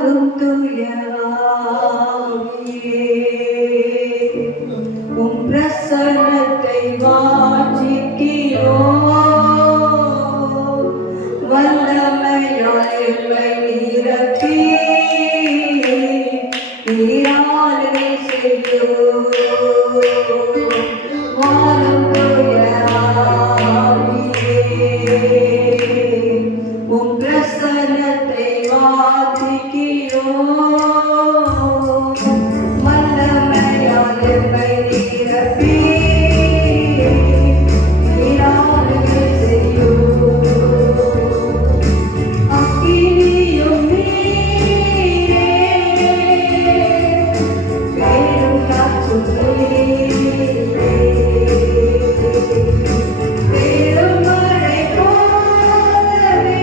வாழும் துயராவியே உம் பிரசன்னத்தை வாஞ்சிக்கிறோம். வல்லமையால் எம்மை நிரப்பி நீராளுகை செய்யும். வாழும் துயராவியே உம் பிரசன்னத்தை வாஞ்சிக்கிறோம். வல்லமையால் எம்மை நிரப்பி நீராளுகை செய்யும். அக்கினியும் நீரே பெரும் காற்றும் நீரே பெரும் மழை போலவே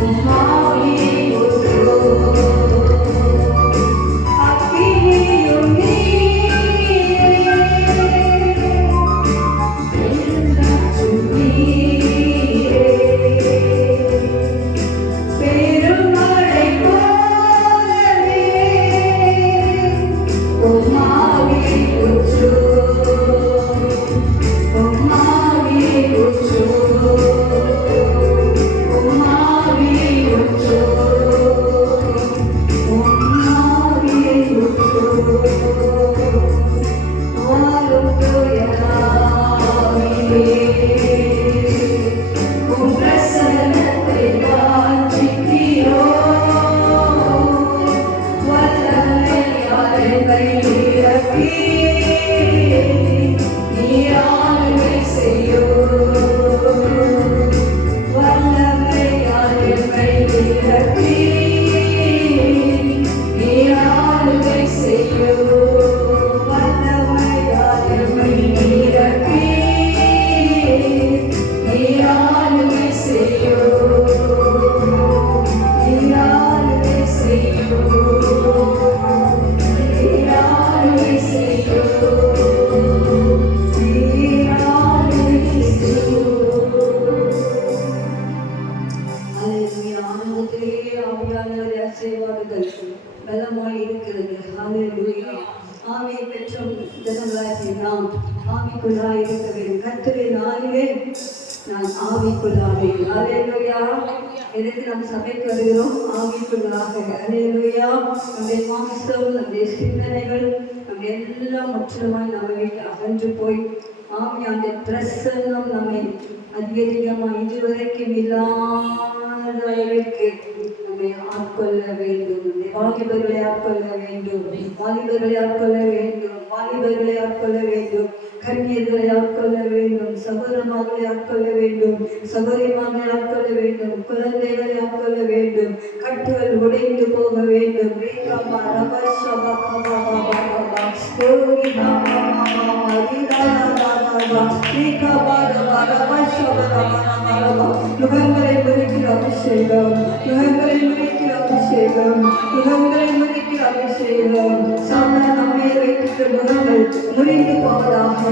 உம் ஆவியை ஊற்றும். அக்கினியும் நீரே பெரும் காற்றும் நீரே பெரும் மழை போலவே உம் ஆவியை ஊற்றும். உம் ஆவியை ஊற்றும். உம் ஆவியை ஊற்றும். உம் ஆவியை ஊற்றும். வாழும் துயராவியே உம் பிரசன்னத்தை வாஞ்சிக்கிறோம். வல்லமையால் எம்மை நிரப்பி நீராளுகை செய்யும். வல்லமையால் எம்மை நிரப்பி நீராளுகை செய்யும். வல்லமையால் எம்மை நிரப்பி நீராளுகை செய்யும். நீராளுகை செய்யும். நீராளுகை செய்யும். நீராளுகை செய்யும். ஹல்லேலூயா. ஆனந்தத்திலே ஆவியானவரை அசைவாடுகள் பலமாய் இருக்கிறது. ஹல்லேலூயா. ஆவியை பெற்ற ஜனங்களாகிய நாம் ஆவிக்குள்ளாய் இருக்க வேண்டும். கர்த்தரின் ஆவியே நான் ஆவிக்குள்ளாவே. ஹல்லேலூயா. எதற்கு நாம் சபைக்கு வருகிறோம்? ஆவிக்குள்ளாக. ஹல்லேலூயா. நம்முடைய மாம்சம், நம்முடைய சிந்தனைகள், நம்ம எல்லாம் முற்றிலுமாய் நம்ம வீட்டு அகன்று போய் ஆவியாண்ட பிரசன்னம் நம்மை அதிகமாக இதுவரைக்கும் இல்லாத அளவிற்கு நம்மை ஆட்கொள்ள வேண்டும். வாலிபர்களை ஆட்கொள்ள வேண்டும். வாலிபர்களை ஆட்கொள்ள வேண்டும். வாலிபர்களை ஆட்கொள்ள வேண்டும். கன்னியர்களை ஆட்கொள்ள வேண்டும். சகோதரமார்களை ஆட்கொள்ள வேண்டும். சகோதரிமார்களை ஆட்கொள்ள வேண்டும். குழந்தைகளை ஆட்கொள்ள வேண்டும். கட்டுகள் உடைந்து போக வேண்டும். யுகங்களை முறிக்கிற அபிஷேகம். யுகங்களை முறிக்கிற அபிஷேகம். யுகங்களை முறிக்கிற அபிஷேகம். சாத்தான் நம்மை வைத்திருக்கிற யுகங்கள் முறிந்து போவதாக.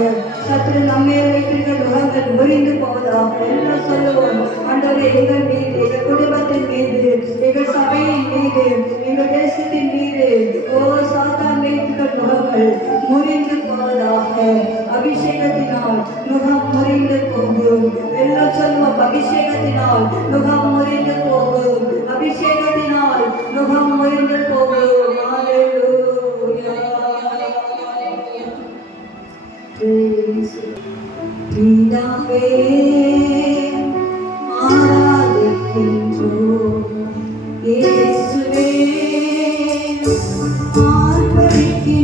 சத்துரு நம்மை வைத்திருக்கிற யுகங்கள் முறிந்து போவதாக. எல்லாம் சொல்லுவோம். ஆண்டவரே, எங்கள் மீது, எங்கள் குடும்பத்தின் மீது, எங்கள் சபையின் மீது, எங்கள் தேசத்தின் மீது சாத்தான் வைத்திருக்கிற யுகங்கள் முறிந்து போவதாக. அபிஷேகத்தினால் நுகம் முறிந்து போகும். எல்லாம் சொல்லுவோம். அபிஷேகத்தினால் நுகம் முறிந்து போகும். அபிஷேகத்தினால் நுகம் முறிந்து போகும். ஹல்லேலூயா. பிதாவே, ஆராதிக்கின்றோம். இயேசுவே, ஆர்ப்பரிக்கின்றோம்.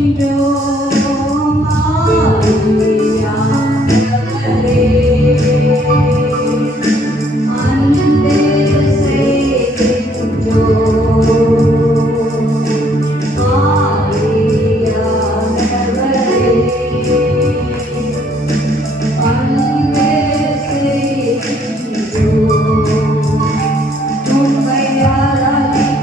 ஆவியானவரே, அன்பே செய்கின்றோம். ஆவியானவரே, அன்பே செய்கின்றோம். உம்மை ஆராதிக்கின்றோம்.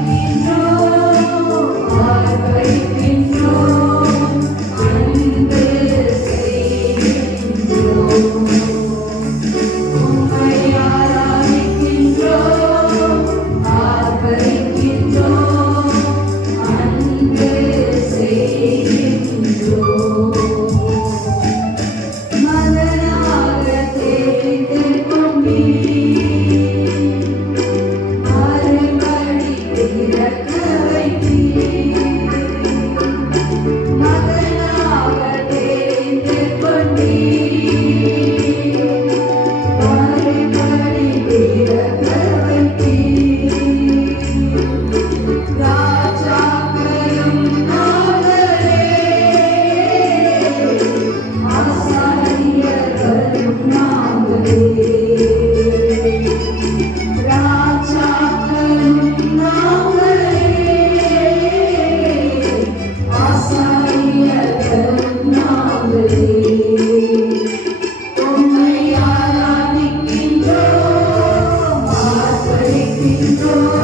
Hallelujah.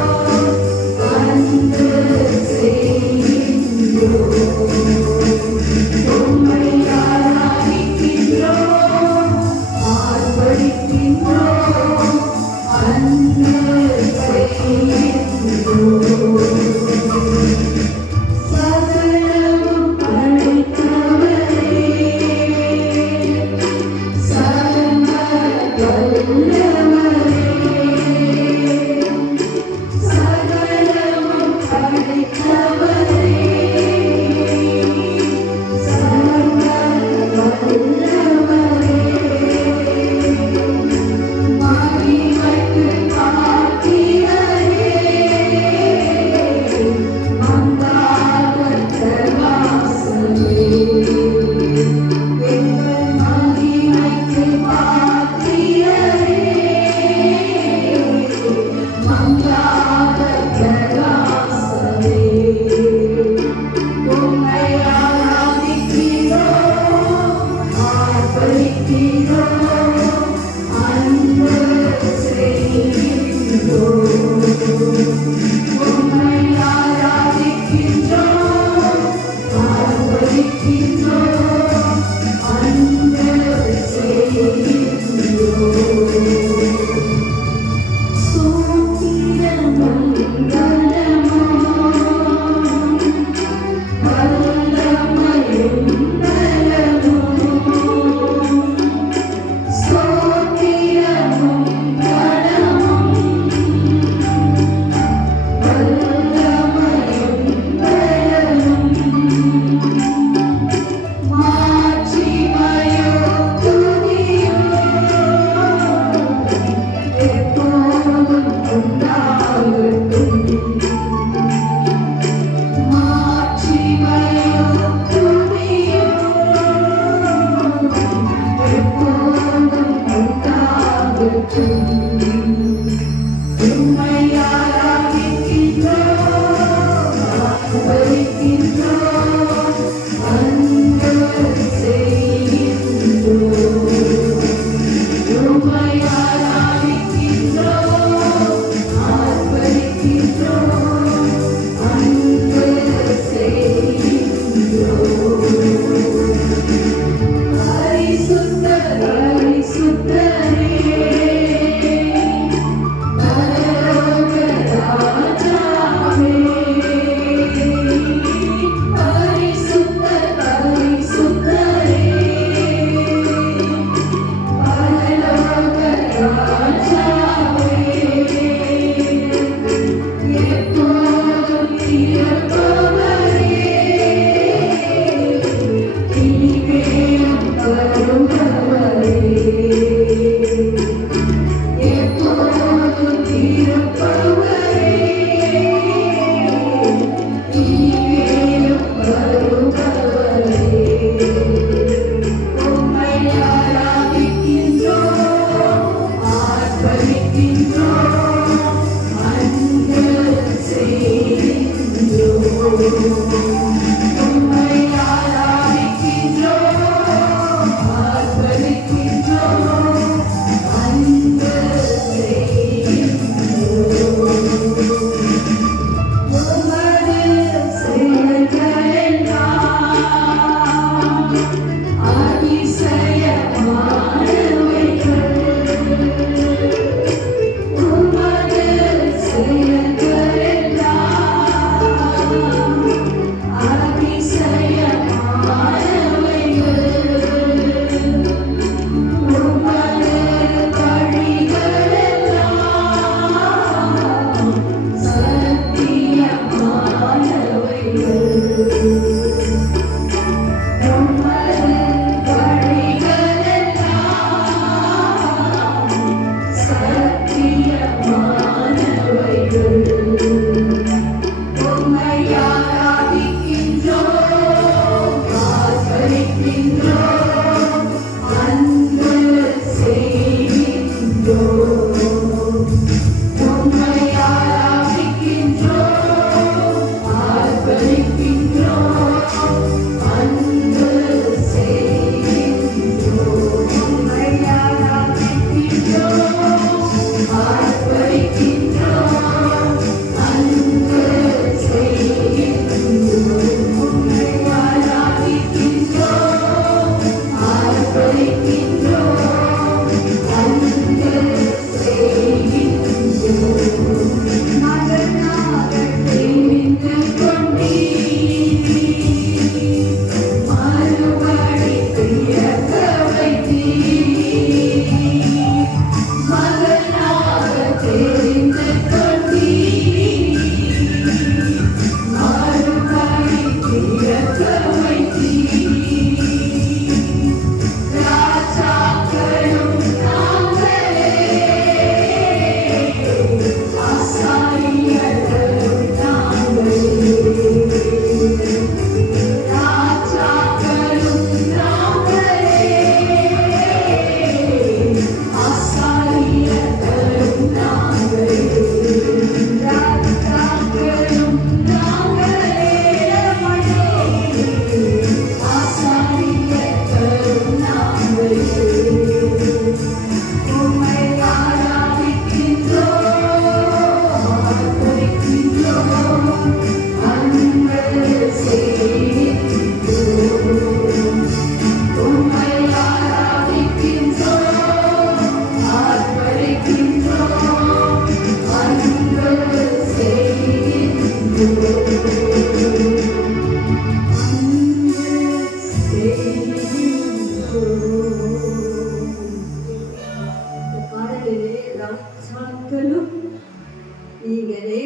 நீங்களே,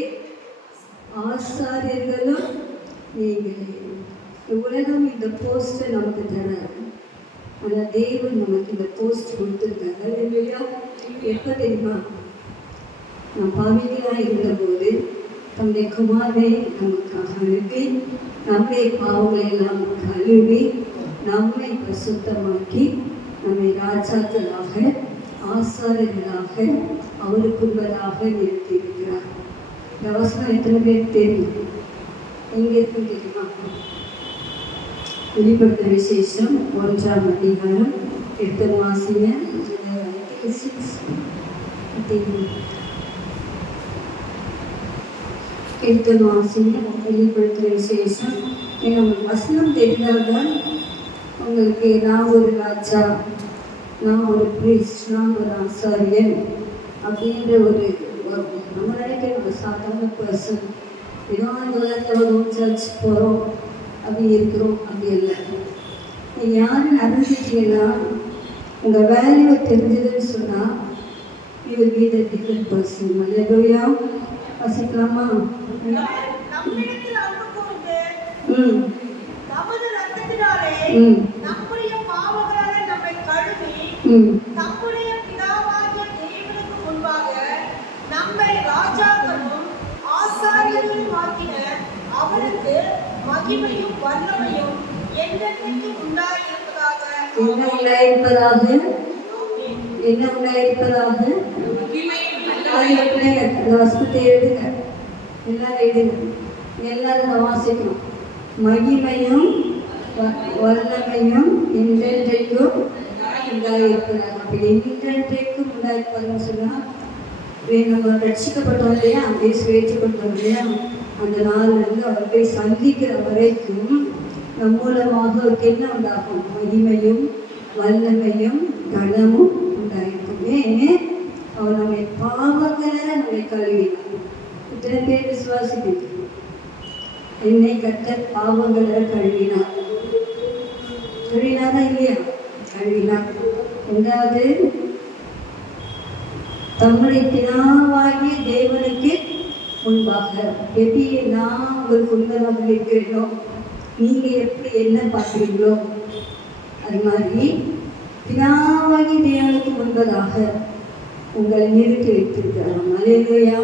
ஆசாரியர்களும் நீங்களே. உலகம் இந்த போஸ்ட்டை நமக்கு தராது, ஆனால் தேவன் நமக்கு இந்த போஸ்ட் கொடுத்துருக்காங்க இல்லையா? எப்போ தெரியுமா? நான் பாவிகளாக இருந்தபோது தம்முடைய குமாரனை நமக்காக அனுப்பி நம்முடைய பாவங்களை எல்லாம் கழுவி நம்மை பிரசுத்தமாக்கி நம்மை ராஜாக்களாக ஆசாரியர்களாக அவருக்குள்ளதாக நிறுத்தியிருக்கிறார். இந்த வசனம் எத்தனை பேர் தெரியும்? எங்கே இருக்குன்னு தெரியுமா? வெளிப்படுத்த விசேஷம் 1ஆம் அதிகாரம் 8 வாசிங்க. வெளிப்படுத்த விசேஷம். உங்களுக்கு வசனம் தெரிந்தால்தான் உங்களுக்கு நான் ஒரு ராஜா, நான் ஒரு பிரீஸ்ட், நான் ஒரு ஆசாரியன் அப்படின்ற ஒரு நம்ம நினைக்கிற ஒரு சாதாரண பர்சன், ஏதோ அந்த உலகத்தில் வரும், சர்ச் போகிறோம், அப்படி இருக்கிறோம், அப்படி இல்லை. நீங்கள் யாரும் அறிஞ்சிட்டீங்கன்னா, உங்கள் வேல்யூவை தெரிஞ்சதுன்னு சொன்னால் you will be the different person. அல்லேலூயா. வசிக்கலாமா? அவருக்கு மகிமையும் வல்லமையும் என்றென்றைக்கும் உண்டாயிருப்பதாக. என்ன உண்டாயிருப்பதாக? என்ன உண்டாயிருப்பதாக? அந்த வசனத்தை எழுதுங்க, எல்லாரும் எழுதுங்க, எல்லாரும் வாசிக்கணும். மகிமையும் வல்லமையும் என்றென்றைக்கும் உண்டாயிருப்பதாக. அப்படி என்றென்றைக்கும் உண்டாயிருப்பதுன்னு சொன்னால் நம்ம ரட்சிக்கப்பட்டோம் இல்லையா, ஏற்றுக்கொண்டோம் இல்லையா, அந்த நாளிலிருந்து அவர் போய் சந்திக்கிற வரைக்கும் நம் மூலமாக அவருக்கு என்ன உண்டாகும்? மகிமையும் வல்லமையும் கனமும் உண்டாயிருக்கும். ஏன்? அவர் நம்மை பாவங்களை நம்மை கழுவினார். இத்தனை பேர் விசுவாசிக்கிறது. என்னை கர்த்தர் பாவங்களை கழுவினார். கழுவினாரா இல்லையா? கழுவினார். ரெண்டாவது, தம்முடைய பிதாவாகிய தேவனுக்கு முன்பாக எப்படி நான் உங்களுக்கு உண்மையாக இருக்கிறேனோ, நீங்கள் எப்படி என்ன பார்க்குறீங்களோ அது மாதிரி பிதாவாகிய தேவனுக்கு முன்பதாக உங்களை நிறுத்தி வைத்திருக்கிறார். அல்லேலூயா.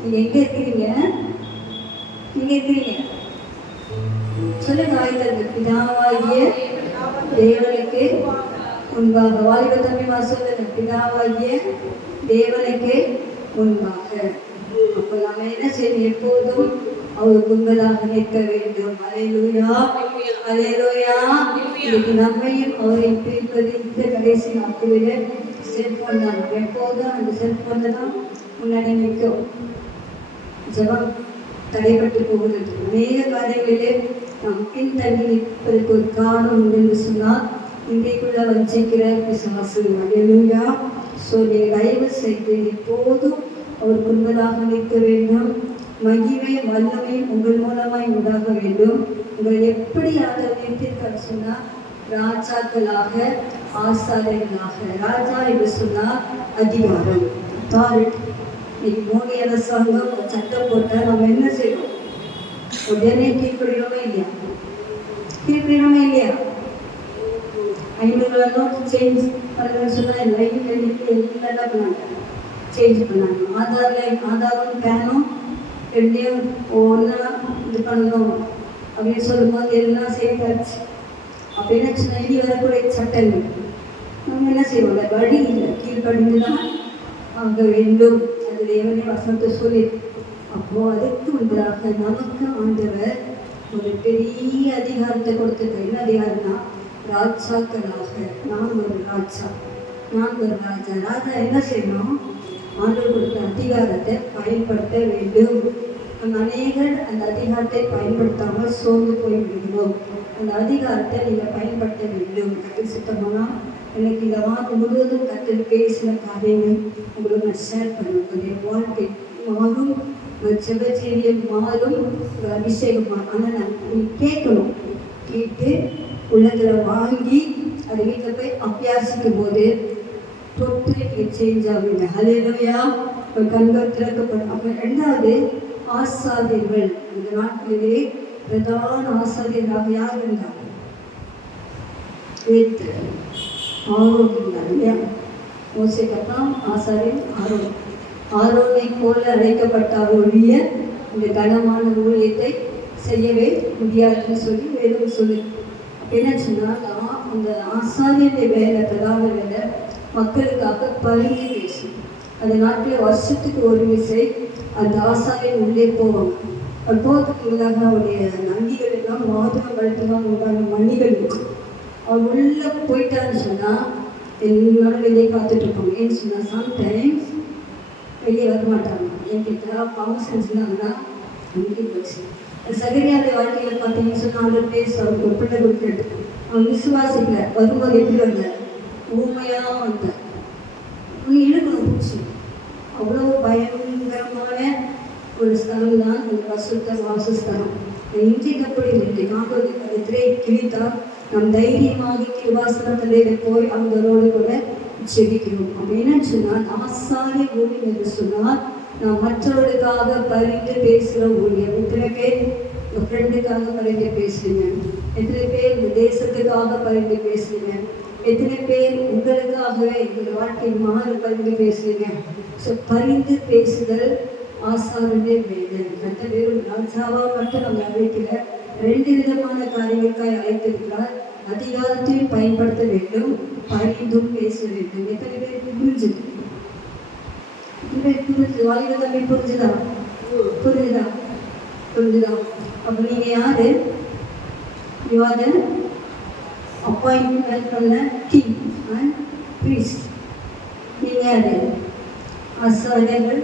நீங்கள் எங்கே இருக்கிறீங்க? நீங்கள் இருக்கிறீங்க சொல்லுங்க, ஆயுதங்க. பிதாவாகிய தேவனுக்கு முன்பாக. வாலிப தம்பிமா சொல்லுங்க, பிதாவாகிய தேவனுக்கு முன்பாக. அப்போ நம்ம என்ன செய்யணும்? எப்போதும் அவருக்கு உண்மையாக நிற்க வேண்டும். அல்லேலூயா, அல்லேலூயா. இன்னைக்கு நம்மையும் அவரை பிரிப்பது இந்த கடைசி நாட்களில் செல்போன் தான். எப்போதும் அந்த செல்போனில் தான் முன்னாடி நிற்கும். ஜபம் தடைப்பட்டு போகிறது. அநேக காரியங்களிலே நாம் பின்தங்கி நிற்பதற்கு ஒரு காரணம் என்று சொன்னால் இன்றைக்குள்ள வஞ்சிக்கிற பிசாசு. அல்லேலூயா. ஸோ நீங்கள் தயவு செய்து எப்போதும் அவர் உண்மையாக நிற்க வேண்டும். மகிமை வல்லமையும் உங்கள் மூலமாய் உண்டாக வேண்டும். உங்களை எப்படி அதை நிறுத்திருக்காரு சொன்னால் ராஜாக்களாக ஆசாரியர்களாக. ராஜா என்று சொன்னால் அதிகாரம், அத்தாரிட்டி. இன்னைக்கு மோடி அரசாங்கம் சட்டம் போட்டால் நம்ம என்ன செய்வோம்? உடனே கீழ்படினோமே இல்லையா? கீழ்படினோமே இல்லையா? 500 நோட்டு சேஞ்ச் பண்ணுறதுன்னு சொன்னால் லைன் எழுதி எல்லாம் பண்ணாங்க, சேஞ்ச் பண்ணாங்க. ஆதாரும் பேனும் ரெண்டையும் ஒன்றா இது பண்ணணும் அப்படின்னு சொல்லும்போது எல்லாம் சேர்த்தாச்சு. அப்படின்னு சொல்லி வரக்கூடிய சட்டங்கள் நம்ம என்ன செய்வோம்? வழி இல்லை, கீழ்படிந்து தான் ஆக வேண்டும். அது தேவனே வசனத்தை சொல்லி. அப்போது அதுக்கு முன்பாக நமக்கு ஆண்டவர் ஒரு பெரிய அதிகாரத்தை கொடுத்துருக்க. என்ன அதிகாரம்னா, ராஜாக்களாக. நான் ஒரு ராஜா, நான் ஒரு ராஜா. ராஜா என்ன செய்யணும்? ஆண்டவர் கொடுத்த அதிகாரத்தை பயன்படுத்த வேண்டும். நம்ம அநேகர் அந்த அதிகாரத்தை பயன்படுத்தாமல் சோர்ந்து போய் விடுகிறோம். அந்த அதிகாரத்தை நீங்கள் பயன்படுத்த வேண்டும். கற்று சித்தமானால் எனக்கு இந்த வாரம் முழுவதும் கற்று பேசின காரியங்கள் உங்களுக்கு நான் ஷேர் பண்ணுவேன். வாழ்க்கை மாறும், செவ்வச்செடியில் மாறும், அபிஷேகம் மாறும். ஆனால் நான் கேட்கணும். கேட்டு உள்ளத்தில் வாங்கி அதை வீட்டில் போய் அபியாசிக்கும் போது தொட்டு நீங்கள் சேஞ்ச் ஆகுங்க. அல்லேலூயா. கண்கள் திறக்கப்படும். அப்போ ரெண்டாவது ஆசாரியர்கள். இந்த நாட்களிலே பிரதான ஆசாரியராக யார் இருந்தார்? ஆரோன் இருந்தார் இல்லையா? மோசேக்கு அப்புறம் ஆசாரியன் ஆரோன். ஆரோனை போல அழைக்கப்பட்டார் ஒழிய இந்த கனமான ஊழியத்தை செய்யவே முடியாதுன்னு சொல்லி வேதம் சொல்லு. என்ன சொன்னால் அந்த ஆசாரியனுடைய வேலை, பிரதான வேலை மக்களுக்காக பரிந்து பேசும். அந்த நாட்டில் வருஷத்துக்கு ஒரு விசை அந்த ஆசாரியன் உள்ளே போவாங்க. அது போகிறதுக்கு முன்னாக அவருடைய நங்கிகள் எல்லாம் மாதுளம் பழத்தெல்லாம் உண்டான மணிகள் இருக்கும். அவர் உள்ளே போயிட்டான்னு சொன்னால் என்னோட வெளியே காத்துட்டு இருப்பாங்க. ஏன்னு சொன்னால் சம்டைம்ஸ் வெளியே வர மாட்டாங்க. ஏன் கேட்டால் பர்மிஷன் இருந்தாங்கன்னா அங்கே போச்சு. சகரியாவுடைய வாழ்க்கையில் பார்த்தீங்கன்னு சொன்னால் 6 பேர் அவருக்கு ஒரு பிள்ளை கொடுத்துட்டு அவன் விசுவாசிக்கல. வரும்போது எப்படி வந்தார்? ஊமையாக வந்தார். இழுக்கணும் பூச்சி. அவ்வளோ பயங்கரமான ஒரு ஸ்தலம் தான் அந்த பரிசுத்த வாசஸ்தலம். இன்றைக்கு அப்படி இல்லை. நாங்கள் அதை கிழித்தால் நம் தைரியமாக கிருபாசனத்திலே போய் அவங்களோடு கூட செபிக்கிறோம். அப்படின்னு சொன்னால் ஆசாரிய ஊழியம் என்று சொன்னால் நான் மற்றவர்களுக்காக பரிந்து பேசுகிற ஊழியம். எத்தனை பேர் உங்கள் ஃப்ரெண்டுக்காக பரிந்து பேசுறீங்க? எத்தனை பேர் இந்த தேசத்துக்காக பரிந்து பேசுறீங்க? எத்தனை பேர் உங்களுக்காகவே இந்த வாழ்க்கை மாற பரிந்து பேசுறீங்க? ஸோ பரிந்து பேசுதல் ஆசாரமே வேலை. மற்ற பேரும் ராஜாவாக மட்டும் நம்ம அழைக்கல. 2 விதமான காரியங்களுக்காக அழைத்திருக்கிறார். அதிகாரத்தையும் பயன்படுத்த வேண்டும், பரிந்தும் பேச வேண்டும். எத்தனை பேருக்கு புரிஞ்சுது? வாய்ந்த தம்பி புரிஞ்சுதா? புரிஞ்சுதா? அப்போ நீங்கள் யாரு? அப்பாயின்மெண்ட் பண்ண கிங் அண்ட் ப்ரீஸ்ட். நீங்கள் யாரு? ஆசாரியர்கள்,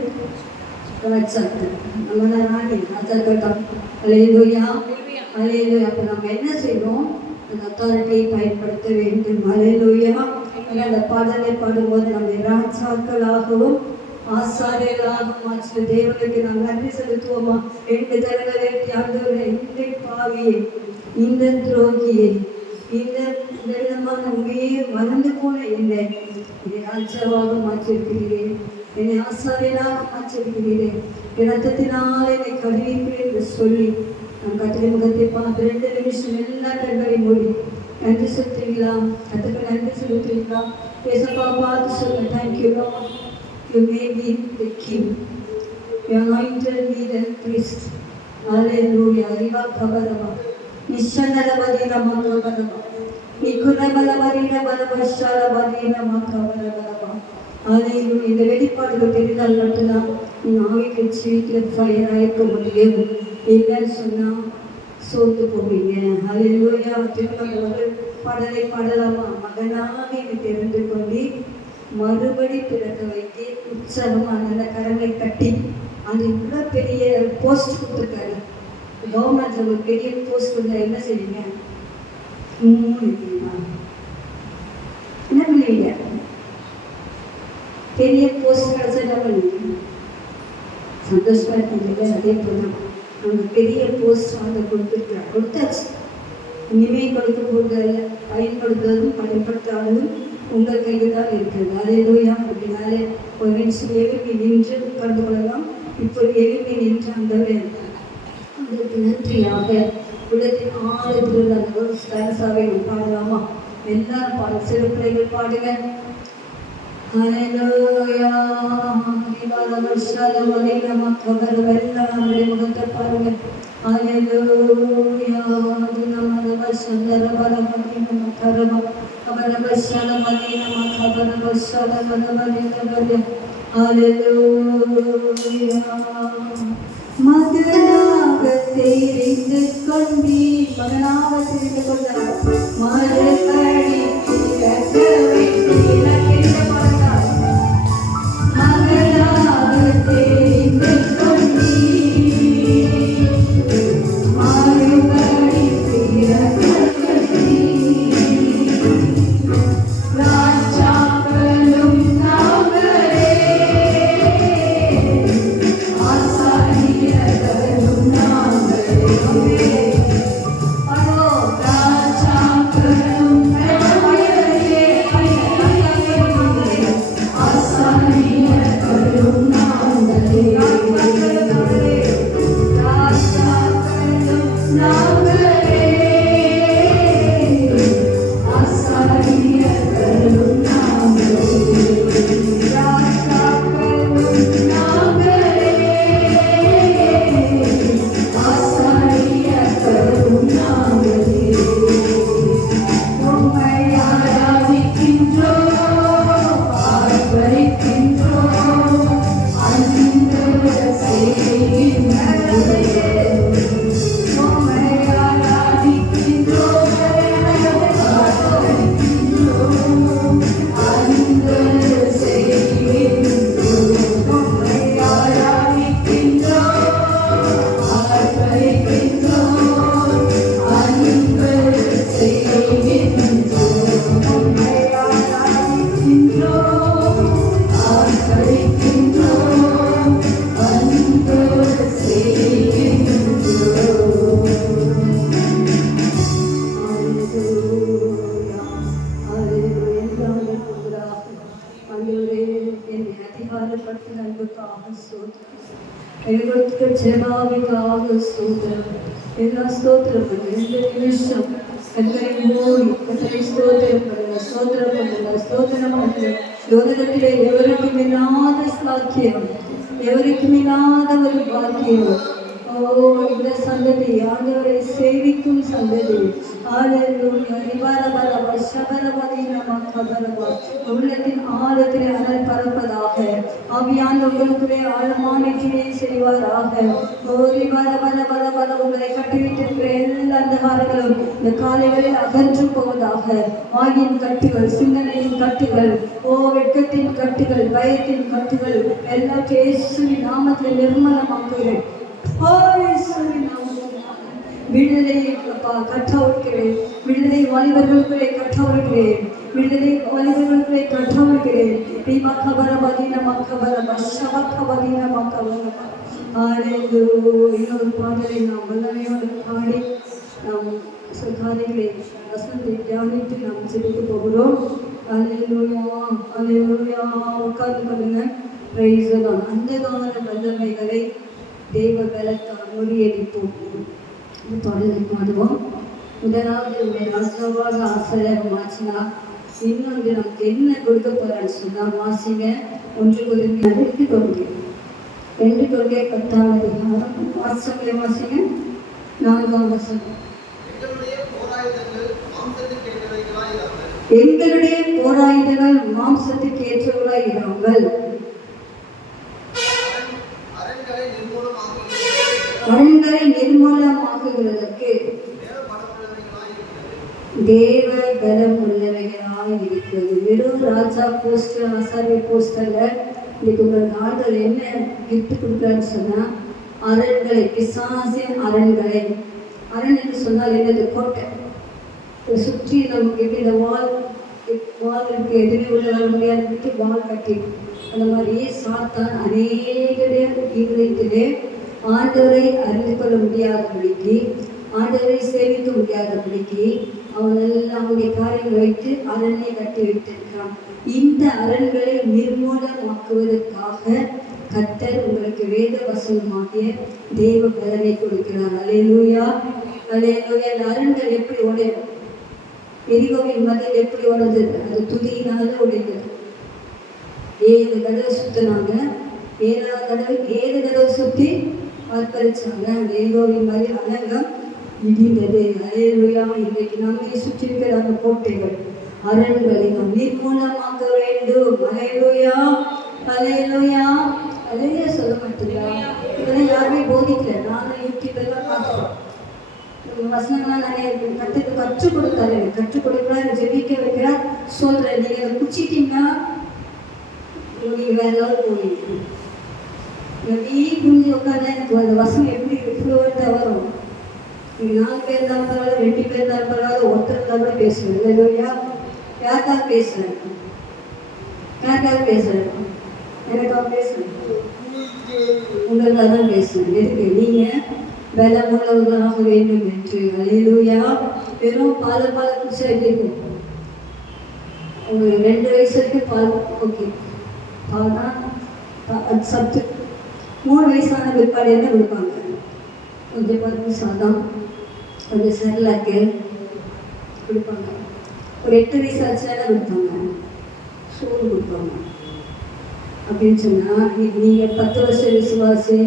ராஜாக்கள். நம்ம தான் ராணி, ராஜாக்கள் தான். அல்லேலூயா. அப்போ நம்ம என்ன செய்வோம்? அந்த அத்தாரிட்டியை பயன்படுத்த வேண்டும். அல்லேலூயா. அந்த பாடலை பாடும்போது நம்ம ராஜாக்களாகவும் ஆசாரியர்களாகவும் மாற்ற தேவனுக்கு நாம் நன்றி செலுத்துவோமா? 2 தடவை ஆண்டவரே, இந்த பாவியை, இந்த துரோகியை, இந்த வெள்ளமான உண்மையே மறந்து போன என்னை ராஜாவாக மாற்றிருக்கிறீரேன், என்னை ஆசாரியனாக மாற்றிருக்கிறீரேன், இரத்தத்தினால் என்னை கழுவிப்பேன் என்று சொல்லி நம் கத்திரை முகத்தை பார்த்து 2 நிமிஷம் எல்லா கண்களை மூடி நன்றி செலுத்துவீங்களா? கத்துக்கு நன்றி செலுத்துவீங்களா? பேசப்பா பார்த்து சொல்ல. Thank you Lord. You may be the king. You anointed me the priest. Hallelujah. Riva kabarava. Nishanara badina makabarava. Nikuna balabarina balabashara badina makabarava. Hallelujah. இந்த வெளிப்பாடுகள் தெரிந்தால் மட்டும்தான் நீங்கள் ஆவிக்கு சீக்கிரம் ஃபயராக இருக்க முடியும். இல்லைன்னு சொன்னால் சோர்ந்து போவீங்க. ஹல்லேலூயா. திரும்ப பாடலை பாடலாமா? மகனாக என்னை தெரிந்து கொண்டு மறுபடி பிறக்க வைத்து உற்சாகமாக நல்ல கரங்களை கட்டி அது இவ்வளோ பெரிய போஸ்ட் கொடுத்துருக்காரு. கவர்மெண்ட்டில் ஒரு பெரிய போஸ்ட் கொடுத்தா என்ன செய்வீங்க? என்ன பண்ணுவீங்க? பெரிய போஸ்ட் கிடச்சா என்ன பண்ணுவீங்க? சந்தோஷமாக இருக்கீங்க. அதே போல் தான் அவங்க பெரிய போஸ்ட் அவங்க கொடுத்துருக்குறாங்க. கொடுத்தாச்சு. இனிமேல் கொடுக்க போகிறதில்ல. பயன்படுத்துவதும் பயன்படுத்தாததும் உங்கள் கையில் தான் இருக்கிறது. அல்லேலூயா. அப்படின்னாலே ஒரு நிமிஷம் எழுப்பி நின்று கலந்து கொள்ளலாம். இப்போ எழுப்பி நின்று ஆண்டவரே உங்களுக்கு நன்றியாக உள்ளத்தின் ஆழத்தில் அந்த ஒரு ஸ்டான்ஸாகவே பாடலாமா? எல்லாரும் பாட. சிறு பிள்ளைகள் பாடுங்க. அல்லேலூயா. நம்முடைய முகத்தை பாருங்க. அல்லேலூயா. மகனாக தெரிந்து கொண்டி மகனாக தெரிந்து கொண்டார். மறுபடி மகனாக தெரிந்து கொண்டி ராஜாக்களும் எனக்கு கொடுத்துக்க ஜெபாவிக்காக ஸ்தோத்திரம். எல்லா ஸ்தோத்திரம் பண்ணுங்க. இந்த நிமிஷம் கத்தரை மூடி கத்தரை ஸ்தோத்திரம் பண்ணுங்க. ஸ்தோத்திரம் பண்ணுங்க. ஸ்தோத்திரம் பண்ணுங்க. உலகத்திலே எவருக்கும் இல்லாத சாக்கியம், எவருக்கும் இல்லாத ஒரு பாக்கியம். ஓ, இந்த சந்ததி ஆண்டவரை சேவிக்கும் சந்ததி. உள்ளத்தின் ஆழத்திலே அனல் பறப்பதாக. ஆவியான உங்களுக்குள்ளே ஆழமான கிரியை செய்வாராக. உங்களை கட்டிவிட்டிருக்கிற எல்லா அந்தகாரங்களும் இந்த காலைகளில் அகன்று போவதாக. ஆகியின் கட்டுகள், சிந்தனையின் கட்டுகள், வெட்கத்தின் கட்டுகள், பயத்தின் கட்டுகள் எல்லாம் இயேசுவின் நாமத்தில் நிர்மலமாக்குகிறேன். விடுதலை கற்றவர்களே, விடுதலை வாலிபர்களுக்குள்ளே கற்றவர்களே, விடுதலை வாலிபர்களுக்குள்ளே கற்றவர்களே. இன்னொரு பாடலை நாம் வல்லமையோடு பாடி நாம் காரியங்களை வசந்தை தியானித்து நாம் செலுத்த போகிறோம். உட்கார்ந்து பண்ணுங்க. அந்த கால வல்லமைகளை தெய்வ பலத்தால் முறியடிப்போம். தொடர்ந்து பாடுவோம். முதலாவது உடைய ராஜாவாக ஆசிரியமாச்சுன்னா இன்னொன்று நமக்கு என்ன கொடுக்க போறான்னு சொன்னா வாசிங்க. 1 கொரிந்தியர் 2 கொரிந்தியர் 10ஆம் அதிகாரம் வாசகங்களை வாசிங்க. 4ஆம் வசனம். எங்களுடைய போராயுதங்கள் மாம்சத்துக்கு ஏற்றவர்களாய் இராமல் அரண்களை நிர்மூலமாக்குகிறதற்கு தேவ பலம் உள்ளவைகளாக இருக்கிறது. வெறும் ராஜா போஸ்டர், ஆசாரிய போஸ்டர்ல இன்னைக்கு உங்களுக்கு ஆர்டர் என்ன கிஃப்ட் கொடுக்குறான்னு சொன்னா அரண்களை, பிசாசின் அரண்களை. அரண் என்று சொன்னால் என்னது? கோட்டை. இதை சுற்றி நமக்கு எப்படி இந்த வால் இருக்கு, எதுவுமே உள்ள வர முடியாதுக்கு வால் கட்டி, அந்த மாதிரியே சாத்தான் அநேகடைய இருதயத்திலே ஆண்டவரை அறிந்து கொள்ள முடியாதபடிக்கு, ஆண்டவரை சேவிக்க முடியாதபடிக்கு அவன் எல்லாம் அவனுடைய காரியங்களை வைத்து அரண்யை கட்டி வைத்திருக்கிறான். இந்த அரண்களை நிர்மூலமாக்குவதற்காக கர்த்தர் உங்களுக்கு வேத வசனமாகிய தேவ பலனை கொடுக்கிறார். அல்லேலூயா, அல்லேலூயா. அந்த அரண்கள் எப்படி உடையும்? எரிகோவின் மதில் எப்படி உடைந்தது? அது துதியினால உடைந்தது. 7 தடவை சுத்தினாங்க. 7 தடவை சுற்றி ஆர்ப்பரிச்சாங்க. அந்த எரிகோவின் மதில் அலங்கம் இடிந்தது. அல்லேலூயா. இன்றைக்கு நம்மை சுற்றி இருக்கிற அந்த கோட்டைகள், அரண்களை நாம் நிர்மூலமாக்க வேண்டும். அல்லேலூயா, அல்லேலூயா. அதையே சொல்ல மாட்டீங்களா? இதெல்லாம் யாருமே போதிக்கல. நானும் யூடியூப்லாம் பார்க்குறேன். வசனங்கள்லாம் நிறைய கற்றுக் கொடுத்தாரு. கற்றுக் கொடுக்குறாரு, ஜெபிக்க வைக்கிறார், சொல்கிறேன். நீங்கள் அதை குச்சிட்டிங்கன்னா நீங்கள் வேற ஏதாவது போவீங்க. எப்படி புரிஞ்சு உட்காந்து எனக்கு அந்த வசனம் எப்படி ஃப்ளூவெண்ட்டாக வரும்? நீங்கள் 4 பேர் இருந்தாலும் பரவாயில்ல, 2 பேர் இருந்தாலும் பரவாயில்ல, ஒருத்தர் இருந்தால் கூட பேசுவேன். இல்லையா? யாருக்காக பேசுகிறேன்? யாருக்காக பேசுகிறேன்? எனக்காக பேசுகிறேன். உங்களுக்காக தான் பேசுகிறேன். எதுக்கு? நீங்கள் பலமுள்ளவர்களாக வேண்டும் என்று. அல்லேலூயா. வெறும் பால குடிச்சா இருக்கும். உங்களுக்கு 2 வயசு வரைக்கும் பால் ஓகே, பால் தான் அது சத்து. 3 வயசான பிற்பாடு என்ன கொடுப்பாங்க? கொஞ்சம் பருப்பு சாதம், கொஞ்சம் செர்லாக்கு கொடுப்பாங்க. ஒரு 8 வயசு ஆச்சுன்னா என்ன கொடுப்பாங்க? சோறு கொடுப்பாங்க. அப்படின்னு சொன்னால் நீங்கள் 10 வருஷம் விசுவாசி,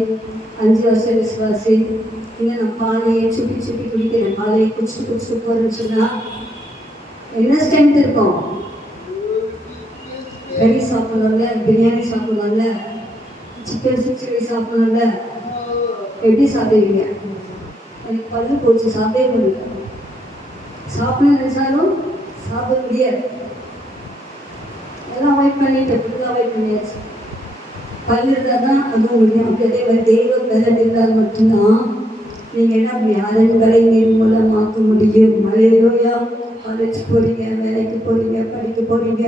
5 வருஷம் விசுவாசி, இல்லை நான் பாலையை சுப்பி குடிக்கிறேன், பாலையை குடிச்சிட்டு போகிறேன்னு சொன்னால் என்ன ஸ்ட்ரென்த் இருக்கும்? கறி சாப்பிடணும்ல, பிரியாணி சாப்பிடணும்ல, சிக்கன் 60 சாப்பிடணும்ல. எப்படி சாப்பிடுவீங்க? எனக்கு பல்லு போச்சு, சாப்பிடவே முடியல. சாப்பிடணும்னு நினைச்சாலும் சாப்பிட முடியாது. எல்லாம் அவாய்ட் பண்ணிட்டு ஃபுல்லாக அவாய்ட் பண்ணியாச்சு. பல் இருந்தால் தான் அதுவும் முடியும். அதே மாதிரி தெய்வ பலன் இருந்தால் மட்டும்தான் நீங்கள் என்ன அப்படி அரண்களை நிர்மூலமாக்க முடியும். அல்லேலூயா. காலேஜ் போகிறீங்க, வேலைக்கு போகிறீங்க, படிக்க போகிறீங்க,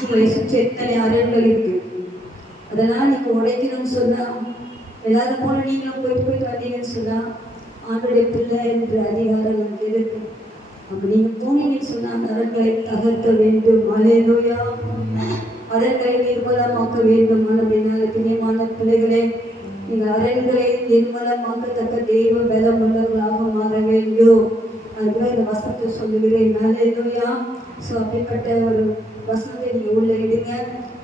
உங்களை சுற்றி எத்தனை அரண்கள் இருக்குது. அதெல்லாம் நீங்கள் உடைக்கணும்னு சொன்னால், எல்லாரும் போல நீங்களும் போயிட்டு வந்தீங்கன்னு சொன்னால் ஆண்டுடைய பிள்ளை என்ற அதிகாரம் நமக்கு இருக்கு. அப்போ நீங்கள் போனீங்கன்னு சொன்னால் அந்த அரண்களை தகர்க்க வேண்டும். அல்லேலூயா. அரண்களை நிர்மூலமாக்க வேண்டும். அப்படின்னால பிரியமான பிள்ளைகளே, இந்த அரண்களை நிர்மலமாக்கத்தக்க தெய்வ பலம் உள்ளவர்களாக மாற வேண்டும். அதுக்குள்ள இந்த வசனத்தை சொல்லுகிறேன். ஹல்லேலூயா. ஸோ அப்படிப்பட்ட ஒரு வசனத்தை நீங்கள் உள்ள இடுங்க.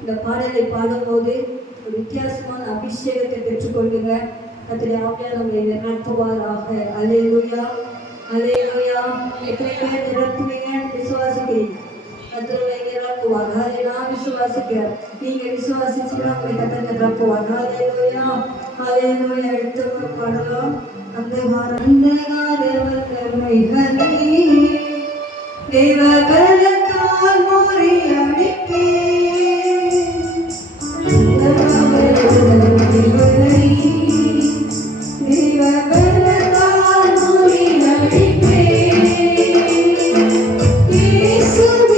இந்த பாடலை பாடும்போது ஒரு வித்தியாசமான அபிஷேகத்தை பெற்றுக்கொள்ளுங்க. கர்த்தருடைய ஆவியானவர் இதை நடத்துவாராக. ஹல்லேலூயா, ஹல்லேலூயா. எத்தனை பேர் நிரப்புவீங்கன்னு விசுவாசிக்கிறீங்க? கர்த்தருடைய நிரப்புவார். அதை நான் விசுவாசிக்கிறேன். நீங்க விசுவாசிச்சுன்னா உங்களை கர்த்தர் நிரப்புவார். ஹல்லேலூயா, ஹல்லேலூயா. எடுத்து ஒரு பாடலாம். அந்தகார வல்லமைகளை தேவபலத்தால் முறியடிப்பே. Yesu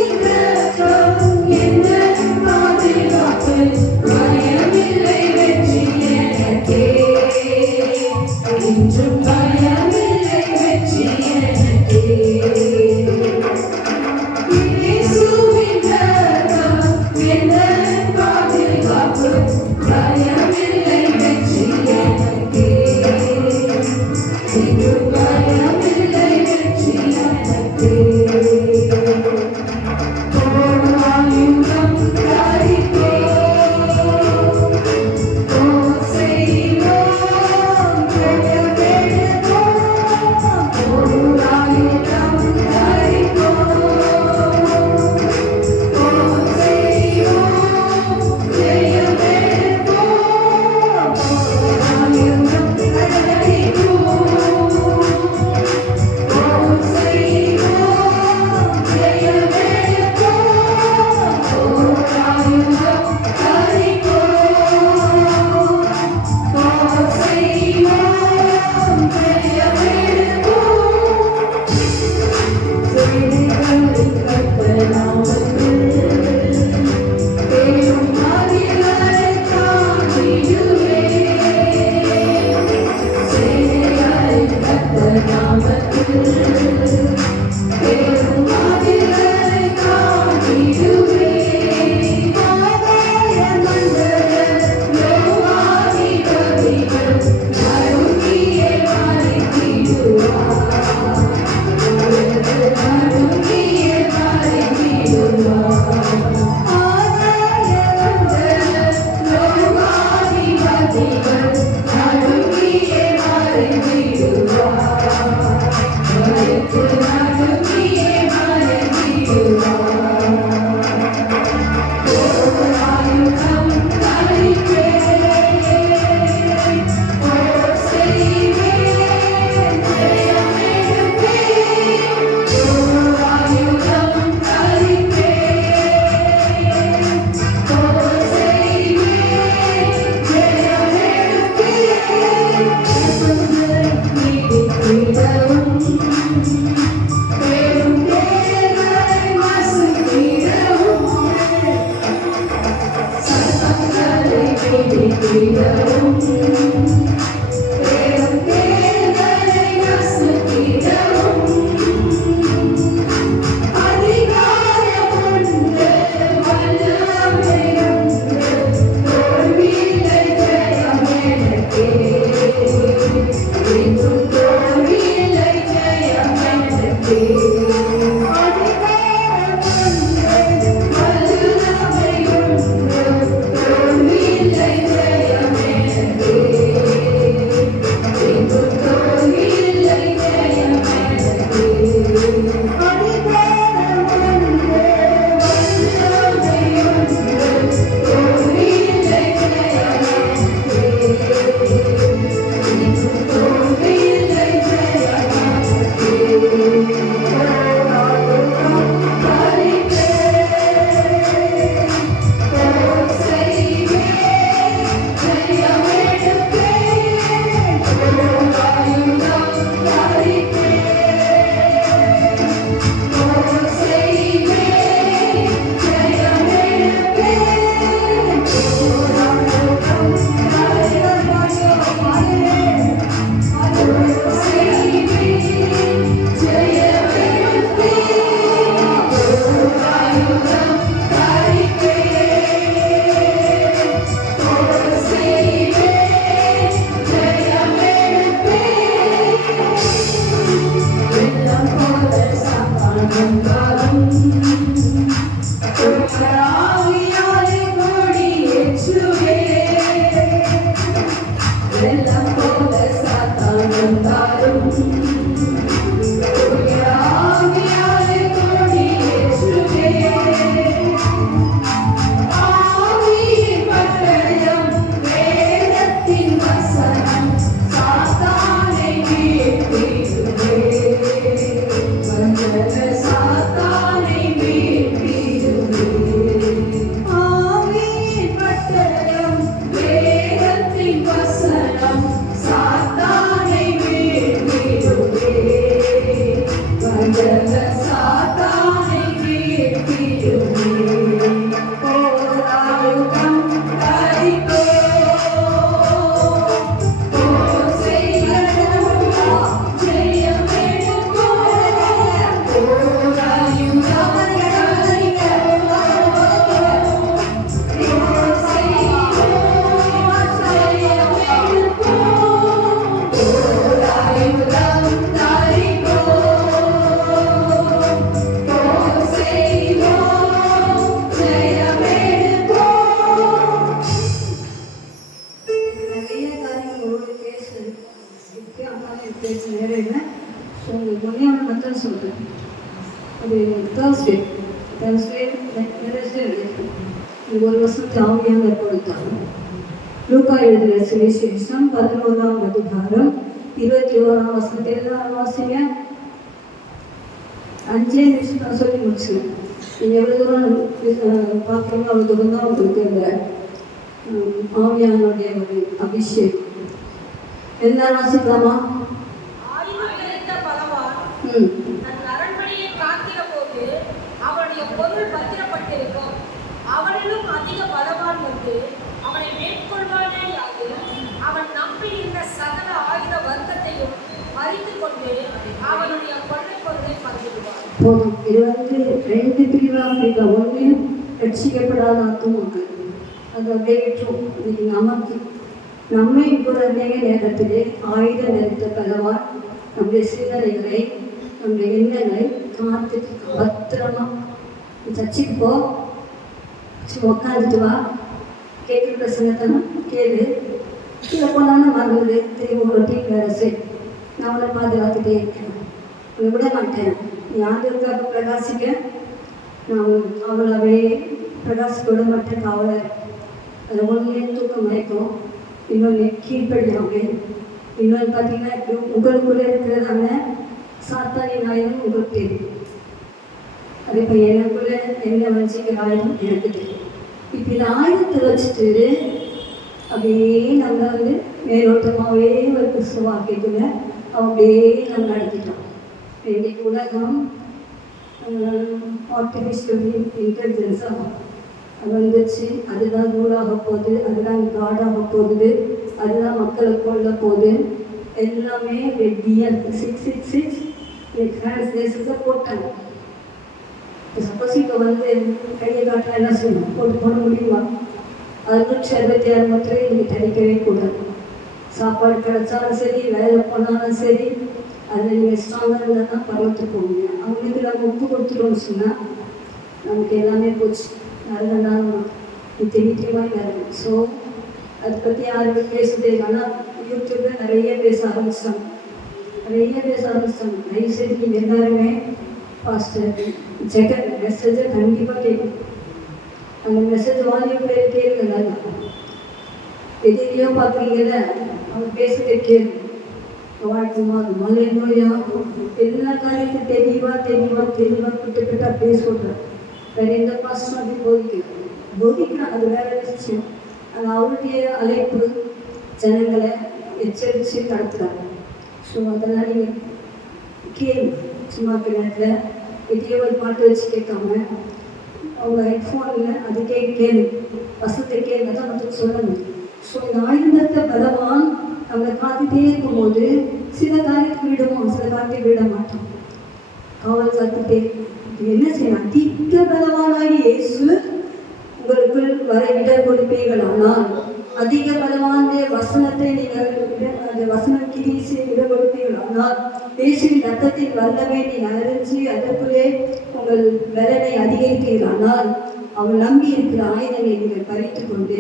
வெள்ளம் போல சாத்தான் வந்தாலும் ஆவியாலே கொடி ஏற்றுவே. ஆவியின் பட்டயம் வேதத்தின் வசனம் சாத்தானை வீழ்த்திடுவே. வஞ்சக சாத்தானை வீழ்த்திடுவே. ஆவியின் பட்டயம் வேதத்தின் வசனம் சாத்தானை வீழ்த்திடுவே. வஞ்சக சாத்தானை வீழ்த்திடுவே. போராயுதம் தரித்தோ நிறைய காரியங்களோடு பேசுறேன். இதுக்கே அம்மாவே பேச நேரம் இல்லை. ஸோ உங்களுக்கு முன்னையான மட்டும் சொல்கிறேன். அது தேர்ஸ்டே இது ஒரு வருஷத்து ஆவியானவர் கொடுத்தாங்க. லூக்கா எழுதின சுவிசேஷம் 11ஆம் அதிகாரம் 21ஆம் வசனத்தை எல்லாரும் வாசிங்க. 5 நிமிஷம் நான் சொல்லி முடிச்சுவேன். நீங்கள் எவ்வளோ தூரம் பார்க்குறீங்களோ அவ்வளோ தூரம் தான் உங்களுக்கு இந்த ஆவியானுடைய ஒரு அபிஷேகம். எல்லாரும் வாசிக்கலாமா? ஆயுதம் நிறைந்த பலவான் ம் தன் அரண்மனையை காக்கிற போது அவனுடைய பொருள் பத்திரப்பட்டிருக்கும். அவனிலும் அதிக பலவான் வந்து அவனை மேற்கொள்வானேயாவது அவன் நம்பியிருந்த சகல ஆயுத வர்க்கத்தையும் அறிந்து கொண்டு அவனுடைய கொள்ளை பொருளை பங்கிடுவான். போதும். இது வந்து 2 பிரிவாக இருக்க. ஒன்று ரட்சிக்கப்படாத ஆத்துமாக்கள், அது அப்படியே விட்டுரும். இன்னைக்கு நமக்கு நம்மை குழந்தைங்க நேரத்திலே ஆயுத நிறுத்த பலவான் நம்முடைய சிந்தனைகளை நம்முடைய எண்ணங்களை காத்துட்டு பத்திரமா சர்ச்சுக்கு போ, சும்மா உட்காந்துட்டு வா, கேட்குற பிரசங்கத்தை கேளு. கீழே போனாலும் மறந்துடு, திரும்ப ஒரு டீம் வேலை செய். நான் அவனை பாதுகாத்துட்டே இருக்கேன், உன்னை விட மாட்டேன். நீ ஆண்டவருக்காக பிரகாசிக்க நான் அவளாவே பிரகாசிக்க விட மாட்டேன். அவளை அதில் ஒன்றே தூக்கம் மயக்கும், இன்னொன்று கீழ்படியாமே, இன்னொன்று பார்த்தீங்கன்னா உங்களுக்குள்ளே இருக்கிறதான சாத்தானின் ஆயுதம் உங்களுக்கு தெரியும். அதே இப்போ எனக்குள்ளே என்ன வச்சுக்கிற ஆயுதம் எனக்கு தெரியும். இப்போ இந்த ஆயுதத்தை வச்சுட்டு அப்படியே நம்ம வந்து மேலோட்டமாகவே ஒரு கிறிஸ்துவாக்கியத்தில் அப்படியே நம்ம நடத்திட்டோம். இன்னைக்கு உலகம் ஆர்டிஃபிஷியல் இன்டெலிஜென்ஸாக வந்துச்சு. அதுதான் ரூலாக போகுது, அதுதான் காடாக போகுது, அதுதான் மக்களை கொள்ள போகுது. எல்லாமே ரெடியாக 666 ஃப்ரான்ஸ் தேசத்தில் போட்டாங்க. சப்போஸ் இப்போ வந்து கையை காட்டினா என்ன செய்யணும்? போட முடியுமா? 666 மட்டுமே நீங்கள் தணிக்கவே கூடாது. சாப்பாடு கிடைச்சாலும் சரி, வேலை போனாலும் சரி, அதில் நீங்கள் ஸ்ட்ராங்காக இருந்தால் தான் பரவத்துக்கு போவீங்க. அவங்களுக்கு நம்ம உப்பு கொடுத்துட்டோம்னு சொன்னால் நமக்கு எல்லாமே போச்சு. நல்லதாலும் நித்தியமாக நடக்கும். ஸோ அதை பற்றி யாருமே பேசுதே இல்லை. ஆனால் யூடியூப்பில் நிறைய பேச ஆரம்பிச்சிட்டாங்க. தயவுசெய்து நீங்கள் எல்லாருமே பாஸ்டர் ஜெகன் மெசேஜை கண்டிப்பாக கேட்கணும். அந்த மெசேஜ் வால்யூம் கேளுங்க. எதிரியோ பார்க்குறீங்கல்ல, அவங்க பேசுகிறத கேளு. வாழ்த்துமா மலையா எல்லா காரியத்தையும் தெளிவாக கிட்ட பேசுகிறார். வேறு எந்த பாஸ்டும் அப்படி போதிக்கிறான். அது வேற விஷயம். அது அவருடைய அழைப்பு ஜனங்களை எச்சரித்து நடத்துகிறாங்க. ஸோ அதெல்லாம் நீங்கள் கேளு. சும்மா நேரத்தில் எதையோ ஒரு பாட்டு வச்சு கேட்காம அவங்க ஹெட்ஃபோனில் அது கேளு, வசத்தை கேளுங்க தான் மட்டும் சொல்லணும். ஸோ இந்த ஆயுதத்தை பலவான் நம்மளை காத்துட்டே இருக்கும்போது சில காரியத்தை விடுவோம், சில காரியத்தை விட மாட்டோம். காவல் காத்துட்டே என்ன செய்யணும்? அதிக பலவானாகி இயேசு உங்களுக்குள் வர இடம் கொடுப்பீர்கள். ஆனால் அதிக பலவான வசனத்தை நீங்கள் வசனம் கிரீசி இடம் கொடுப்பீர்கள். ஆனால் இயேசுவின் ரத்தத்தின் வல்லமை நீங்கள் அறிஞ்சு அதற்குள்ளே உங்கள் பலனை அதிகரிப்பீர்கள். ஆனால் அவன் நம்பி இருக்கிற ஆயுதங்களை நீங்கள் பறித்து கொண்டு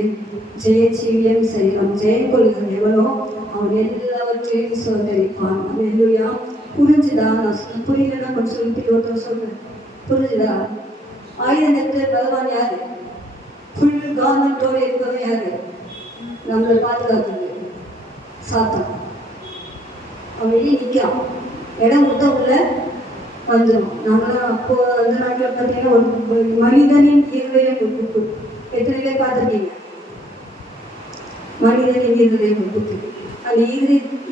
ஜெயச்சீவியம் செய்யலாம். ஜெயம் கொள்கிற எவனோ அவன் எல்லாவற்றையும் சோதரிப்பான். அல்லேலூயா. புரிஞ்சுதா? நான் புரியலன்னா கொஞ்சம் சொல்லிட்டு ஒருத்தர் சொல்றேன். புரிஞ்சுதா? ஆயுதத்தை பகவான் யாரு? ஃபுல் கவர்மெண்டோடு இருப்பவன் யாரு? நம்மளை பாதுகாக்கிறது சாத்தான். அவன் வெளியே நிற்கான், இடம் கொடுத்தா உள்ள வந்துடும். நம்மளாம் அப்போ அந்த நாட்டில் பார்த்தீங்கன்னா ஒரு மனிதனின் இருதயம் ஒரு புக்கு. எத்தனை பேர் பார்த்துருக்கீங்க? மனிதனின் இருதயம் ஒரு புக்கு. அந்த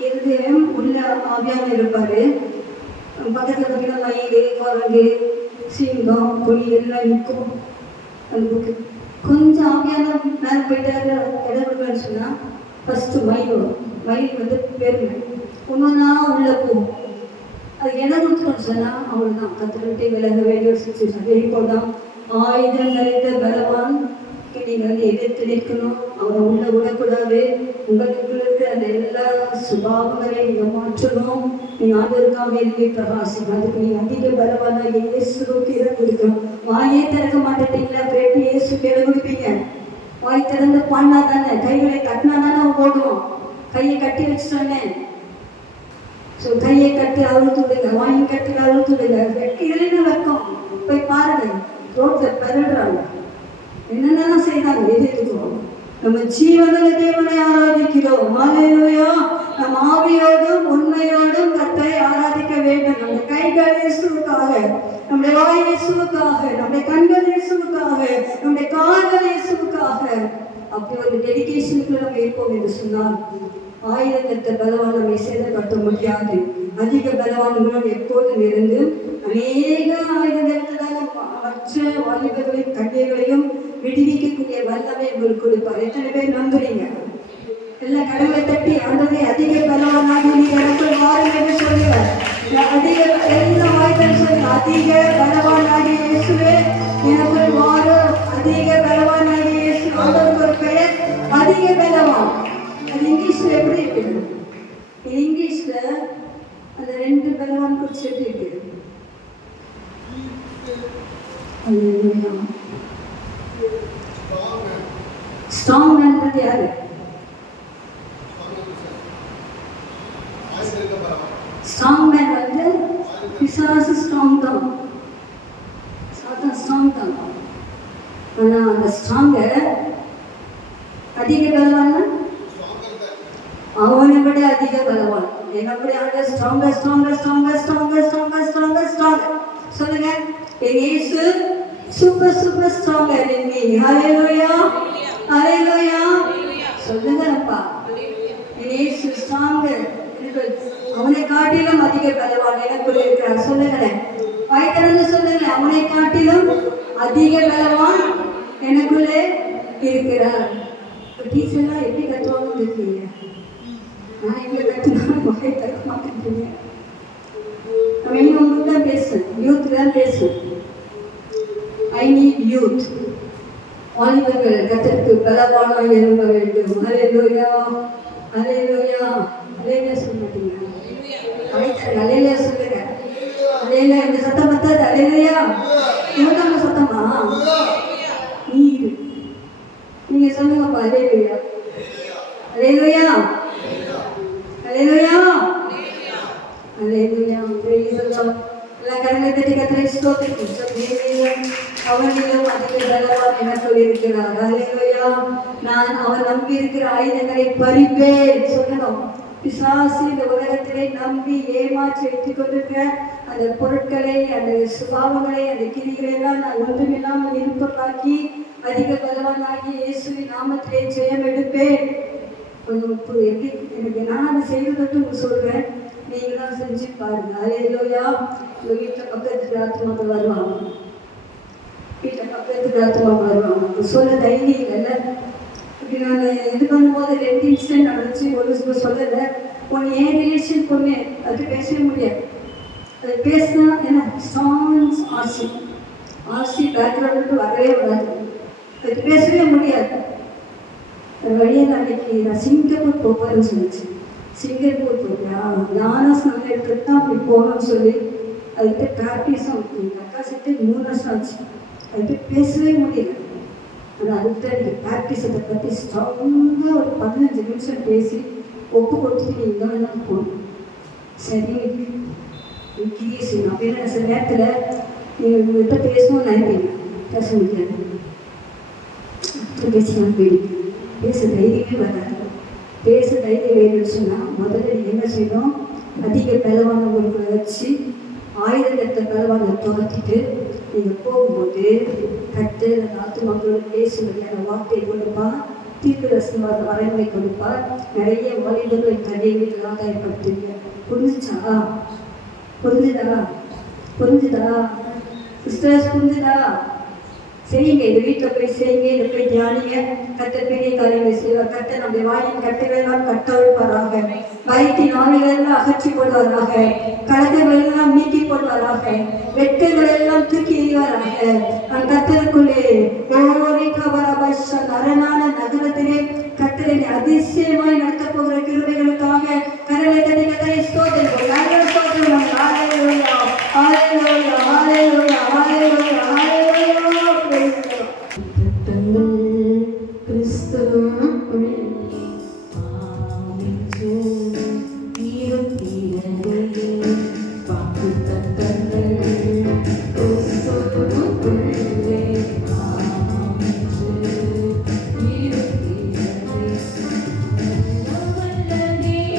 இருதயம் உள்ள ஆவியாமல் இருப்பாரு. பக்கத்தில் பார்த்தீங்கன்னா மயில், குரங்கு, சிங்கம், புலி எல்லாம் நிற்கும் அந்த புக்கு. கொஞ்சம் ஆவியான மேலே போயிட்டாரு இடம் கொடுக்கலான்னு சொன்னால் ஃபஸ்ட்டு மயில் வரும். மயில் வந்து பெருமை ஒன்றுனா உள்ளே போகும். அது இடம் கொடுத்துட்டோம்னு சொன்னால் அவ்வளோதான், கற்றுக்கிட்டே விலக வேண்டிய ஒரு சுச்சுவேஷன். வெளிப்போல் தான் ஆயுதம் நிறைந்த பலவான் நீங்கள் வந்து எதிர்த்து நிற்கணும். அவரை உள்ள விடக்கூடாது. உங்களுக்கு இருக்கிற அந்த எல்லா சுபாவங்களையும் நீங்கள் மாற்றணும். நீங்கள் ஆண்டவருக்காக எழுதி பிரகாசிக்கணும். அதுக்கு நீங்கள் அதிக பலவான இயேசுக்கு இடம் கொடுக்கணும். வாயே திறக்க மாட்டேட்டீங்களா? பேட்டி இயேசுக்கு இடம் கொடுப்பீங்க. வாய் திறந்து பாடினா தானே, கைகளை கட்டினா தானே போடுவோம். கையை கட்டி வச்சுட்டோன்னே ஸோ கையை கட்டி அழுத்து விடுங்க, வாங்கி கட்டி அழுத்து விடுங்க. வெட்டிகளே வெக்கம். போய் பாருங்க, ரோட்டில் பெருடுறாங்க, என்னென்னலாம் செய்தாங்க. எதிர்க்கிறோம். நம்ம ஜீவனுள்ள தேவனை ஆராதிக்கிறோம். அல்லேலூயா. நம் ஆவியோடும் உண்மையோடும் கர்த்தரை ஆராதிக்க வேண்டும். நம்ம கைகள் இயேசுவுக்காக, நம்முடைய வாய் இயேசுவுக்காக, நம்முடைய கண்கள் இயேசுவுக்காக, நம்முடைய கால்கள் இயேசுவுக்காக. அப்படி ஒரு டெடிகேஷனுக்குள்ள நம்ம இருப்போம் என்று சொன்னால் ஆயுதத்தை பலவான் நம்மை சேதப்படுத்த முடியாது. அதிக பலவான்களும் எப்போதும் இருந்து அநேக ஆயுதத்தால் மற்ற வாலிபர்களையும் கண்ணியர்களையும் விடுவிக்கக்கூடிய வல்லமை உங்களுக்கு கொடுப்பார். எத்தனை பேர் நம்புறீங்க? எல்லா கடவுளை தட்டி ஆண்டவரே அதிக பலவானாக நீ எனக்குள் வாரும் என்று சொல்லுவார். அதிக எல்லா வாய்ப்பும் சொல்லி அதிக பலவானாகி இயேசுவே எனக்குள் வாரும். அதிக பலவானாகி இயேசு. ஆண்டவருக்கு ஒரு பெயர் அதிக பலவான். அது இங்கிலீஷ்ல எப்படி இருக்குது? இங்கிலீஷ்ல அந்த 2 பலவான் குறிச்சு எப்படி இருக்குது? ஸ்ட்ராங் மேன்றது யாரு? ஸ்ட்ராங் மேன் வந்து பிசாசு ஸ்ட்ராங் தான், சாத்தான் ஸ்ட்ராங் தான். ஆனா அந்த ஸ்ட்ராங்க அதிக பலவான் அவனை விட அதிக பலவான். என்னுடைய ஆண்டு stronger stronger stronger stronger stronger stronger stronger. சொல்லுங்க, இயேசு super super stronger in me. ஹalleluya ஹalleluya. சொல்லுங்கப்பா, இயேசு ஸ்ட்ராங்கர். அவனை காட்டிலும் அதிக பலவான் எனக்குள்ள இருக்கிறார். சொல்லுங்களேன், வாய் திறந்து சொல்லுங்களேன், அவனை காட்டிலும் அதிக பலவான் எனக்குள்ளே இருக்கிறார். டீச்சர்லாம் எப்படி கற்றுவாங்கன்னு தெரியல. நான் எங்களை கற்றுனாலும் வாயை திறக்க மாட்டேங்கிறீங்க. நம்ம இங்கே உங்களுக்கு தான் பேசுவேன், யூத்துக்கு தான் பேசுவேன். I need youth. வாலிபர்கள் கர்த்தருக்கு பலவானாக எழுத வேண்டும். அல்லேலூயா அல்லேலூயா அல்லேலூயா. சொல்ல மாட்டீங்க? அல்லேலூயா சொல்லுங்க. அல்லேலூயா. இந்த சத்தம் பத்தாது. அல்லேலூயா. இவங்க சத்தமா? நீங்க சொல்லுங்கப்பா. அல்லேலூயா அல்லேலூயா அல்லேலூயா அல்லேலூயா. praise the Lord. எல்லா கரங்களை தட்டி கர்த்தரை ஸ்தோத்திரிக்கிறோம். அவனிலும் அதிக பலவான் எனக்குள் இருக்கிறார். அல்லேலூயா. நான் அவர் நம்பி இருக்கிற ஆயுதங்களை பறிப்பேன். சொல்லணும். பிசாசு இந்த உலகத்திலே நம்பி ஏமாற்றி வைத்துக் கொண்டிருக்கிற அந்த பொருட்களை, அந்த சுபாவங்களை, அந்த கிரிகளை எல்லாம் நான் ஒன்றுமில்லாமல் இருப்பதாக்கி அதிக பலவானாகி இயேசுவின் நாமத்திலே ஜெயம் எடுப்பேன். எப்படி எனக்கு நான் அதை செய்வதற்கு உங்களுக்கு சொல்றேன், நீங்க தான் செஞ்சு பாருங்க. அல்லேலூயா. உங்க வீட்டில் பக்கத்துக்கு ஆத்மாக்கள் வருவாங்க, வீட்டில் பக்கத்துக்கு ஆத்மாக்கள் வருவாங்க. சொல்ல தைரியம் இல்லைல்ல. இப்படி நான் இது பண்ணும்போது 2 இன்சிடென்ட் நடந்துச்சு. ஒரு சொல்லலை. ஒன்று என் ரிலேஷன் பொண்ணு, அது பேசவே முடியாது. அது பேசினா என்ன ஸ்ட்ராங் ஆர்சி பேக்ரவுண்டு வரவே வராது. அது பேசவே முடியாது. அது வழியாக அன்னைக்கு நான் சிங்கப்பூர் போகிறேன்னு சொல்லிச்சு. சிங்கப்பூர் போகிறா நானும் ஸ்நானம் எடுத்துட்டு தான் அப்படி போகணும்னு சொல்லி அதுக்கிட்ட ப்ராக்டிஸும் எங்கள் அக்கா சேர்த்து 3 வருஷம் ஆச்சு. அது பேசவே முடியல. ஆனால் அதுக்கிட்ட எனக்கு ப்ராக்டிஸ் அதை பற்றி ஸ்ட்ராங்காக ஒரு 15 நிமிஷம் பேசி ஒப்பு கொடுத்துட்டு நீ இங்கே வேணாலும் போகணும். சரி கிரியை செய்யணும் அப்படின்னு சில நேரத்தில் நீங்கள் உங்கள்கிட்ட பேசணும்னு நினைப்பீங்க, பேச முடியாது. பேசலாம் போயிடுங்க, பேச தைரியமே வராது. பேச தைரியம் வேணும்னு சொன்னால் முதல்ல நீங்கள் என்ன செய்யணும், அதிக பலவானவர்களை வச்சு ஆயுதத்தை பலவான துரத்திட்டு நீங்கள் போகும்போது கட்டு நாட்டு மக்களோட பேசுவதையான வார்த்தையை கொடுப்பார், தீர்க்கதரிசன வரன்மை கொடுப்பார். நிறைய வாலிபர்களை தனியை வீட்டில் ஆதாயப்படுத்துவீங்க. புரிஞ்சுச்சா? புரிஞ்சுதா சிஸ்டர்ஸ்? புரிஞ்சுதா? செய்யுங்க, இந்த வீட்டில் போய் செய்யுங்க, இதை போய் தியானிங்க. கர்த்தர் பெரிய காரியங்களை செய்வார். கர்த்தர் நம்முடைய வாயின் கட்டுகளெல்லாம் கட்டவிழ்ப்பாராக, வயிற்றின் ஆவிகளெல்லாம் அகற்றி போடுவாராக, கலக்கங்களெல்லாம் நீக்கி போடுவாராக, வெட்கங்கள் எல்லாம் தூக்கி எறிவாராக. நான் கர்த்தருக்குள்ளே அரணான நகரத்திலே கர்த்தரை அதிசயமாய் நடத்த போகிற கிருபைகளுக்காக கரலை தட்டி கர்த்தரை ஸ்தோத்திரம். Thank you.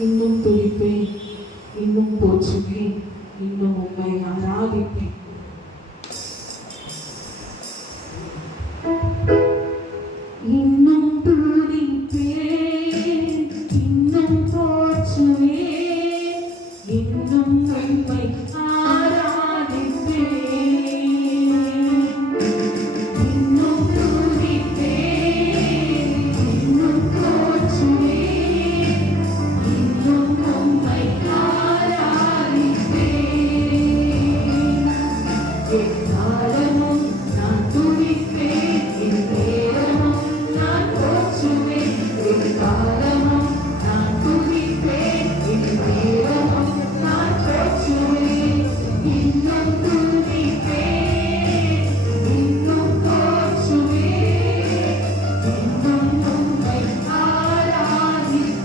இன்னும் துதிப்பேன், இன்னும் போற்றுவேன், இன்னும் உம்மை ஆராதிப்பேன். இன்னும் துதிப்பேன், இன்னும் போற்றுவேன், இன்னும் உம்மை ஆராதிப்பேன். இன்னும் துதிப்பேன், இன்னும் போற்றுவேன், இன்னும் உம்மை ஆராதிப்பேன். எக்காலமும் நான் துதிப்பேன், எந்நேரமும் நான் போற்றுவேன். எக்காலமும் நான் துதிப்பேன், எந்நேரமும் நான் போற்றுவேன். இன்னும் துதிப்பேன், இன்னும் போற்றுவேன், இன்னும் உம்மை ஆராதிப்பேன்.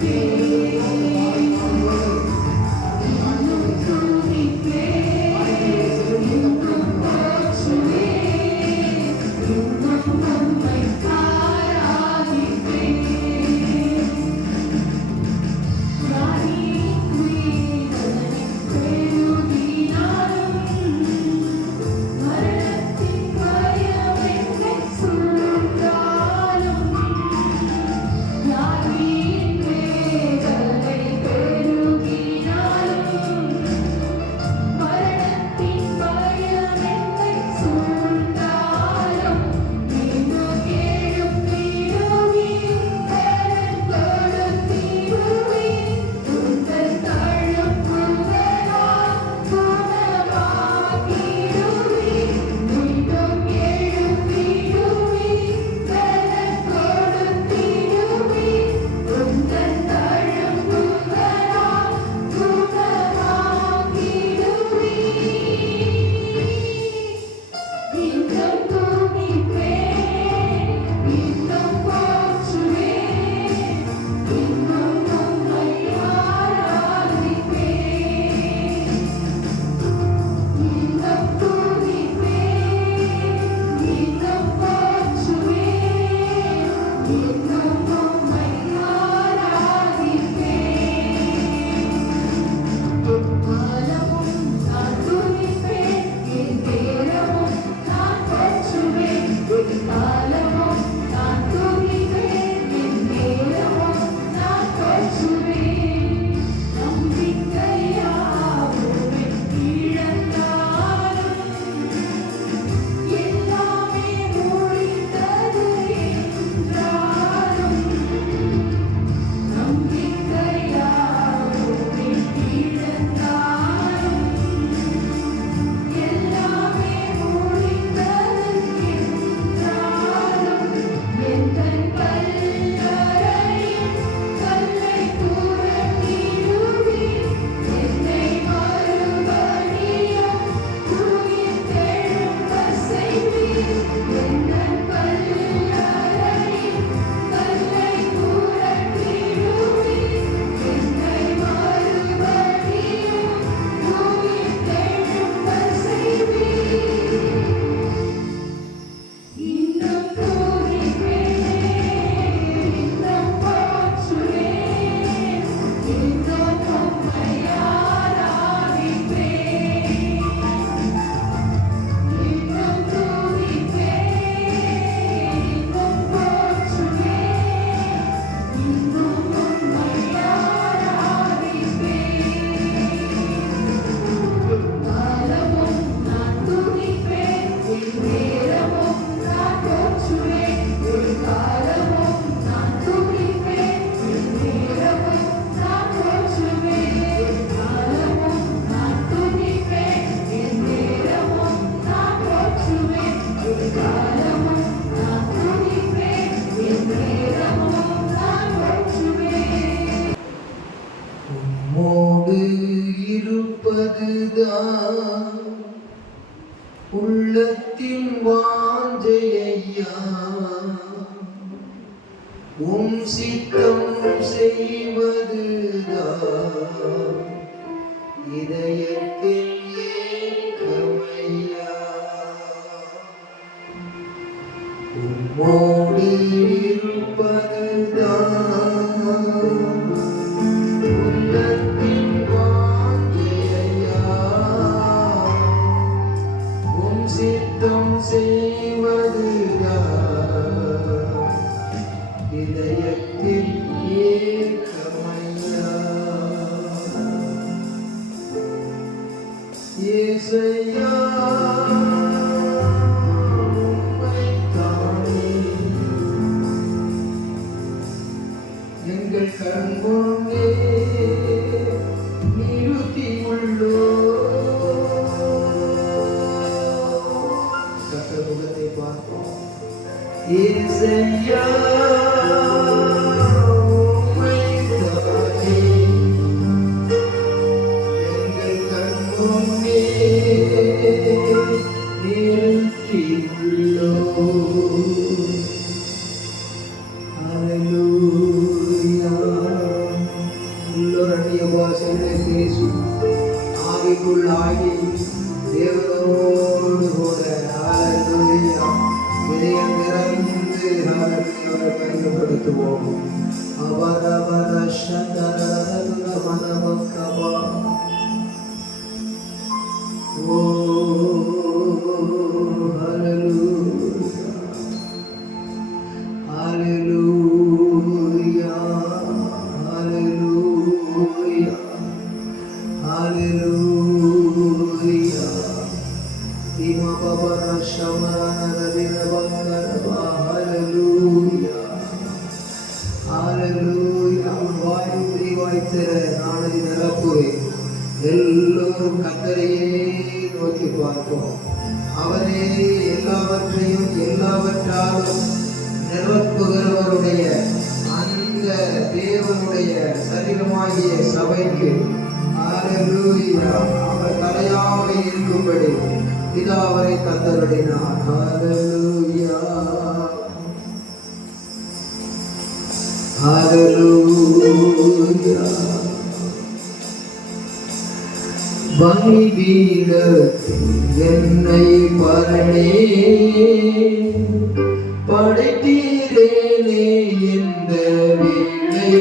இன்னும் துதிப்பேன், இன்னும் போற்றுவேன், இன்னும் உம்மை ஆராதிப்பேன். யாரின் வேதனை பெருகினாலும், மரணத்தின் பயம் என்னைச் சூழ்ந்தாலும், யாரின் வேதனை பெருகினாலும், மரணத்தின் பயம் என்னைச் சூழ்ந்தாலும், மீண்டும் எழும்பிடுவேன், பலன் கொடுத்திடுவேன், உந்தன் தழும்புகளால் குணமாக்கிடுவேன். மீண்டும் எழும்பிடுவேன், பலன் கொடுத்திடுவேன், உந்தன் தழும்புகளால் குணமாக்கிடுவேன். இன்னும் துதிப்பேன், இன்னும் போற்றுவேன், இன்னும் உம்மை ஆராதிப்பேன். இன்னும் துதிப்பேன், இன்னும் போற்றுவேன், இன்னும் உம்மை ஆராதிப்பேன். எக்காலமும் நான் துதிப்பேன், எந்நேரமும் நான் போற்றுவேன். எக்காலமும் நான் துதிப்பேன், எந்நேரமும் நான் போற்றுவேன். நம்பிக்கையாவுமே இழந்தாலும், எல்லாமே முடிந்தது என்றாலும், நம்பிக்கையாவுமே இழந்தாலும், எல்லாமே முடிந்தது என்றாலும், எந்தன் கல்லறையின் கல்லை புரட்டிடுவேன், என்னை மறுபடியும் உயிர்த்தெழும்பச் செய்வீர். எந்தன் கல்லறையின் கல்லை புரட்டிடுவேன், என்னை மறுபடியும் உயிர்த்தெழும்பச் செய்வீர். இன்னும் துதிப்பேன், இன்னும் போற்றுவேன், இன்னும் உம்மை ஆராதிப்பேன். இன்னும் துதிப்பேன், இன்னும் போற்றுவேன், இன்னும் உம்மை ஆராதிப்பேன். எக்காலமும் நான் துதிப்பேன், எந்நேரமும் நான் போற்றுவேன். எக்காலமும் நான் துதிப்பேன், எந்நேரமும் நான் போற்றுவேன். எக்காலமும் நான் துதிப்பேன், எந்நேரமும் நான் போற்றுவேன். எக்காலமும் நான் துதிப்பேன், எந்நேரமும் நான் போற்றுவேன். உம்மோடு இருப்பதுதான் உள்ளத்தின் வாஞ்சையா, உம் சித்தம் செய்வதுதான் இதயத்தின் ஏக்கமையா. உம்மோடு இருப்பதுதான் கண்முன்னே நிறுத்தியுள்ளோ. கர்த்தர் முகத்தை பார்ப்போம். இயேசையா உம்மைத்தானே எங்கள் கண்முன்னே நிறுத்தியுள்ளோ. ஹல்லேலூயா. எல்லோருடைய வாசலை பேசி ஆவிக்குள்ளாகி தேவனோடு கூட ஹல்லேலூயா இதயம் திறந்து ஹல்லேலூயா பயன்படுத்துவோம். அவரவர சந்தரர மனமக்கவா. ஓ ஹல்லேலூயா ஹல்லேலூயா ஹல்லேலூயா ஹல்லேலூயா. இமா பபர ஷமரன ரதிரவக்கரவா. ஹல்லேலூயா ஹல்லேலூயா. வாயு திரிவாய்த்திர நானதி நிரப்புவேன். எல்லோரும் கர்த்தரையே நோக்கி பார்ப்போம். அவரே எல்லாவற்றையும் எல்லாவற்றாலும் நிரப்புகிறவருடைய அந்த தேவனுடைய சரீரமாகிய சபைக்கு ஹல்லேலூயா அவர் தலையாக இருக்கும்படி பிதா அவரை தந்தருளினார். ஹல்லேலூயா ஹல்லேலூயா. பலிபீடத்தில் என்னை பரணே படைத்தீரேனே இந்த வேளை.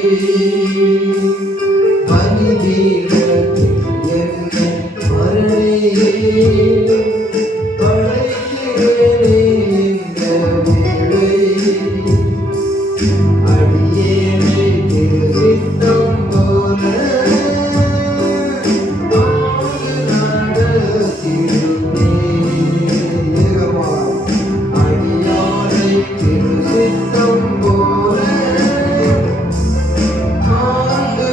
பலிபீடத்தில் என்னை பரணே படைத்தீரேனே இந்த வேளை. அடியேனை திருசித்தம் போல சித்தம் போல ஆண்டு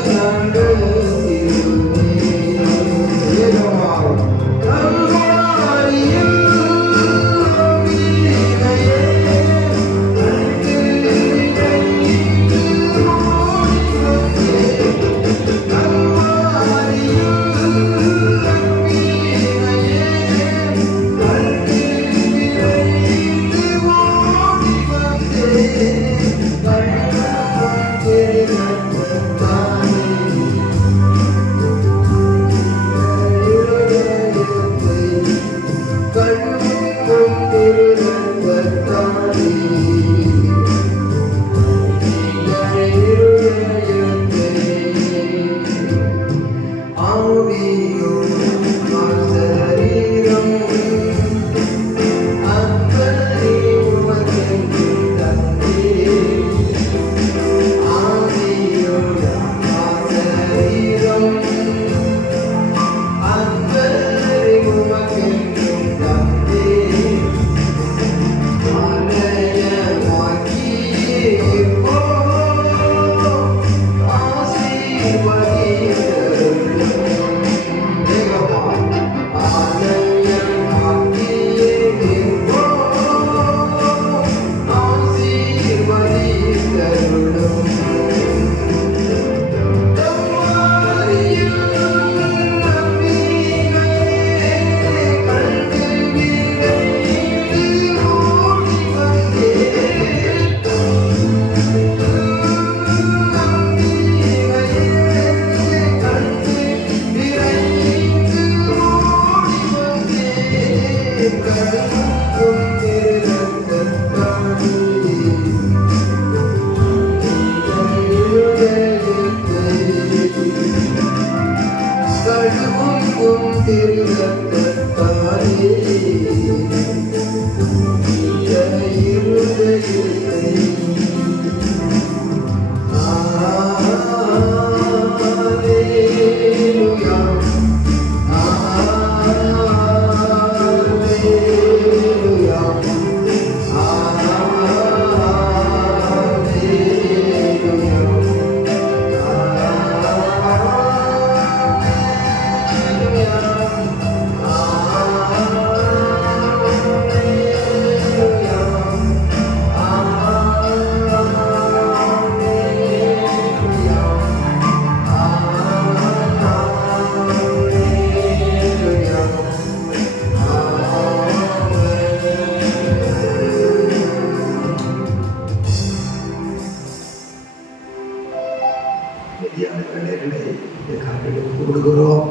சரியான வேலைகளை இந்த காரியங்களுக்கு கொடுக்கிறோம்.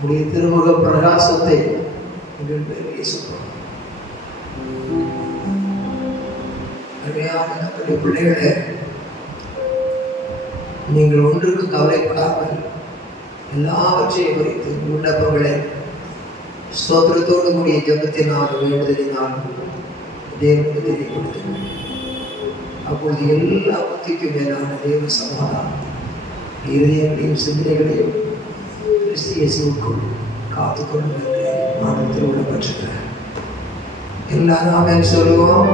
உடைய திருமுக பிரகாசத்தை எங்கள் மேல் வீசுகிறோம். அருமையான நம்முடைய பிள்ளைகளே, நீங்கள் ஒன்றுக்கு கவலைப்படாமல் எல்லாவற்றையும் குறித்து விண்ணப்பங்களை ஸ்தோத்திரத்தோடு கூடிய ஜெபத்தினால் வேண்டுதலினால் தேவனுக்கு தெரியப்படுத்துங்கள். அப்பொழுது எல்லா புத்திக்கும் மேலான தேவ சமாதானம் இதயங்களையும் சிந்தனைகளையும் கிறிஸ்து இயேசுவுக்குள் காத்துக்கொள்ளும் என்று நான் திருவிழப்பட்டிருக்கிறேன். எல்லாரும் ஆமென் சொல்லுவோம்.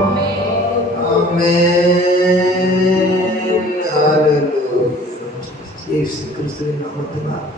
ஆமென். ஹல்லேலூயா. இயேசு கிறிஸ்துவின் நாமத்தினால்